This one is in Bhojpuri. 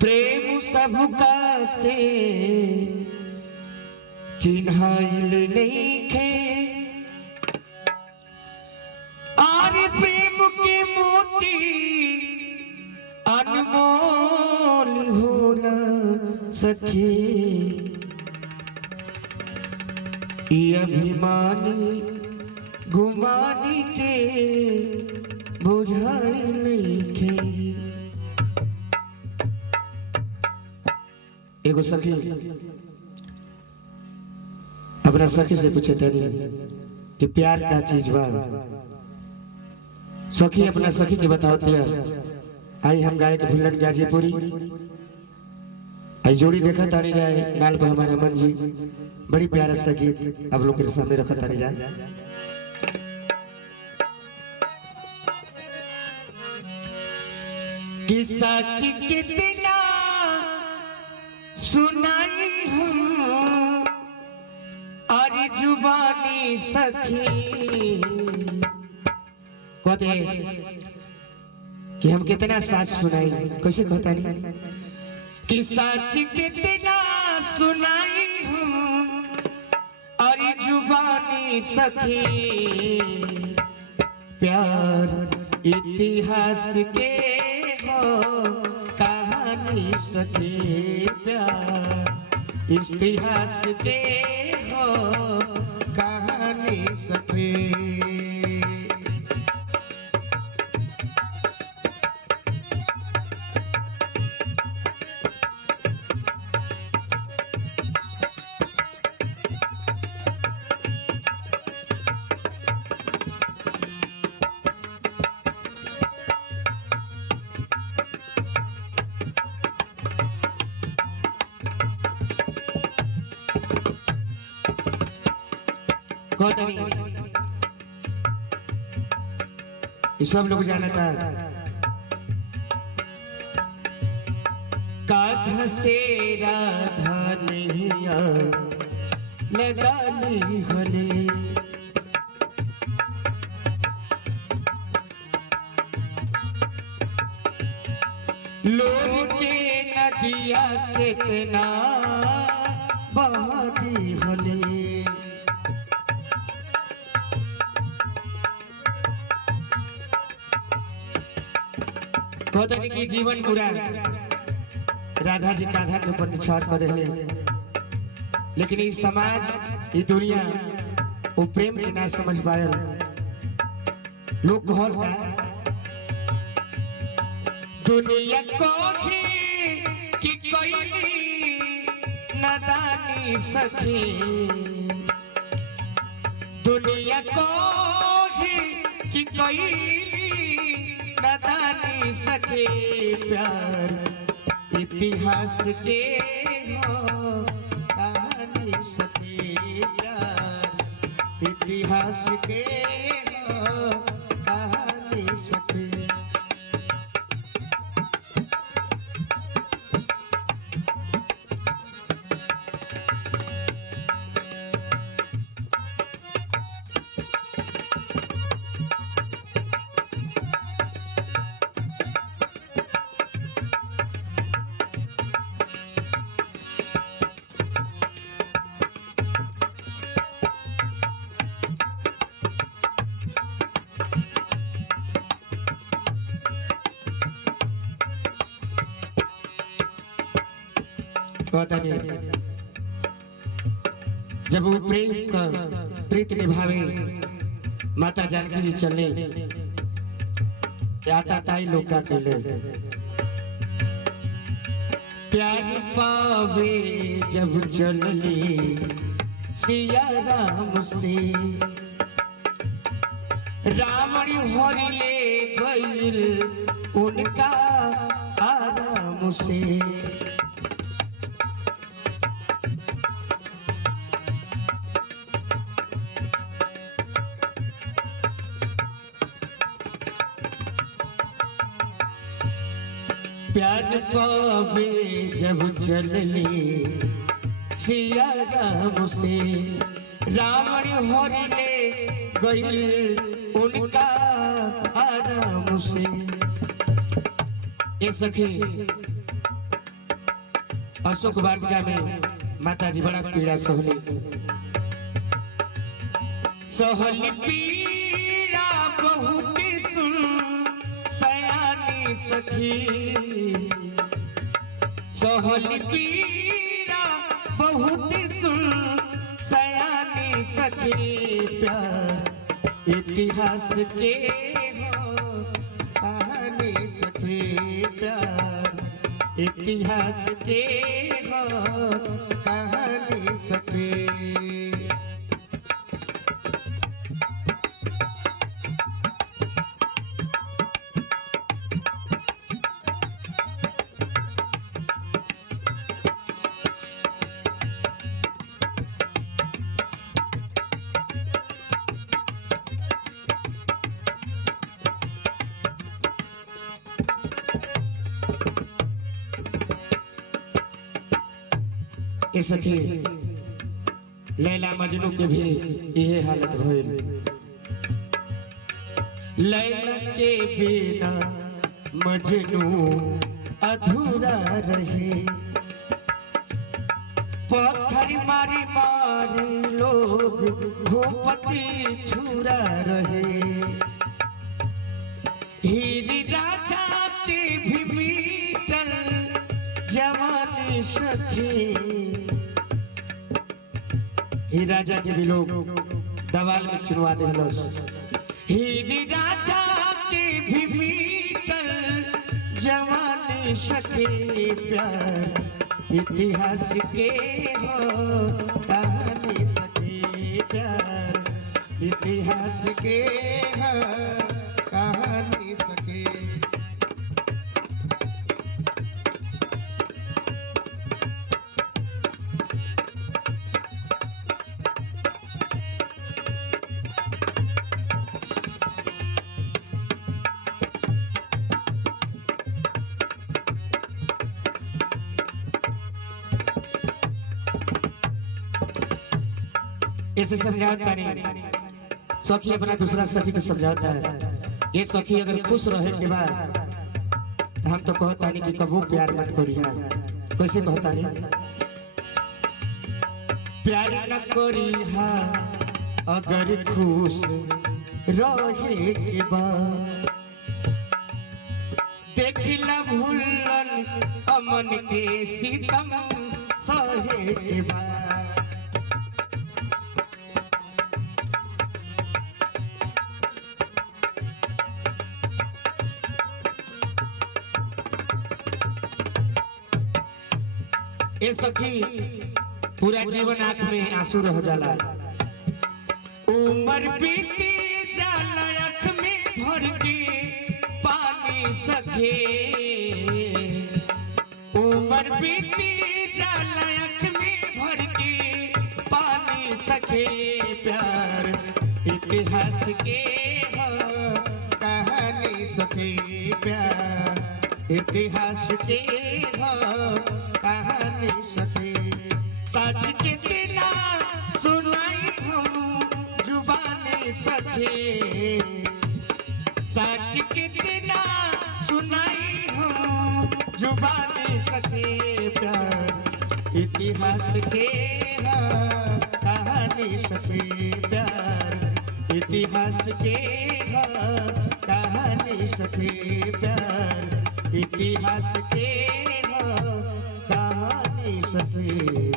प्रेम सबका से चिन्हाइल नहीं खे आरे प्रेम के मोती अनमोल होला सखे ये अभिमानी गुमानी के बुझाइल नहीं खे। एगो सखी अपना सखी से पूछे तनी कि प्यार का चीज बा। सखी अपना सखी के बताते हैं। आई हम गायक भुल्लन गाजीपुरी आई जोड़ी देखा तारी जाए नाल पर हमारा मन जी बड़ी प्यारा सखी अब लोग के सामने रखा तारी जाए। कि सच कितना सुनाई हम अरे जुबानी सखी कहते कि हम कितना सच सुनाई कैसे कहता नहीं कि सच कितना सुनाई हम अरे जुबानी सखी प्यार इतिहास के हो कहानी सखी प्यार इतिहास के हो कहानी सखी। सब लोग जाना था काधा से राधा नैया लगानी हले लोग के नदिया कितना बहादी हले कहते कि जीवन पूरा राधा जी काधा के ऊपर निछावर कर देले लेकिन इस समाज ये दुनिया वो प्रेम के ना समझ पायल लोग घोल का दुनिया को ही कि कोई नादानी सखी दुनिया को ही कि कोई नादानी सके प्यार इतिहास के हो कहानी सके प्यार इतिहास के हो कहानी सके। जब वो प्रेम का प्रीत निभावे माता जानकी जी चलने आता ताई लोग का कहले प्यार पावे जब चलनी सिया राम से रावण हरि ले गईल उनका राम से। प्यार पावे जब चलली सिया राम से, रावण हरले गइल उनका आराम से। ये सखी अशोक वाटिका में माता जी बड़ा पीड़ा सहली, सहली पीड़ा बहुत सुन सयानी सखी, सहली पीड़ा बहुत सुन सयानी सखी। प्यार इतिहास के हो कहानी सखी, प्यार इतिहास के हो कहानी सखी। ये सखी लैला मजनू के भी यही हालत भइल। लैला के बिना मजनू अधूरा रहे, पत्थर मारी मारी लोग भूपति छुरा रहे। हीरी राजा के भी मीटल जवानी सखी, ही राजा के भी लोग दवाल में चुनवा देहलस। ही राजा के भी मीटल जवानी सखी, प्यार इतिहास के हो कहानी सखी, प्यार इतिहास के हो कहानी सखी। ऐसे समझाता नहीं सखी अपना दूसरा सखी को समझाता है। ये सखी अगर खुश रहे के बाद हम तो कहता नहीं कि कबू प्यार मत करिहा। कैसे कहता नहीं, प्यार न करिहा अगर खुश रहे के बाद, देखिला भूलन अमन के सितम सहे के बाद। ए सखी पूरा जीवन आंख में आंसू रह जाला, उम्र बीती जाला आंख में भर के पानी सखे। उम्र बीती जाला आंख में भर के पानी सखे, प्यार इतिहास के हो कहानी सखे, प्यार इतिहास के हो कहानी सखी। सच कितना सुनाई हम जुबानी सखी, सच कितना सुनाई हम जुबानी सखी, प्यार इतिहास के हो कहानी सखी, प्यार इतिहास के हो कहानी सखी, प्यार इतिहास के हो कहानी सखी।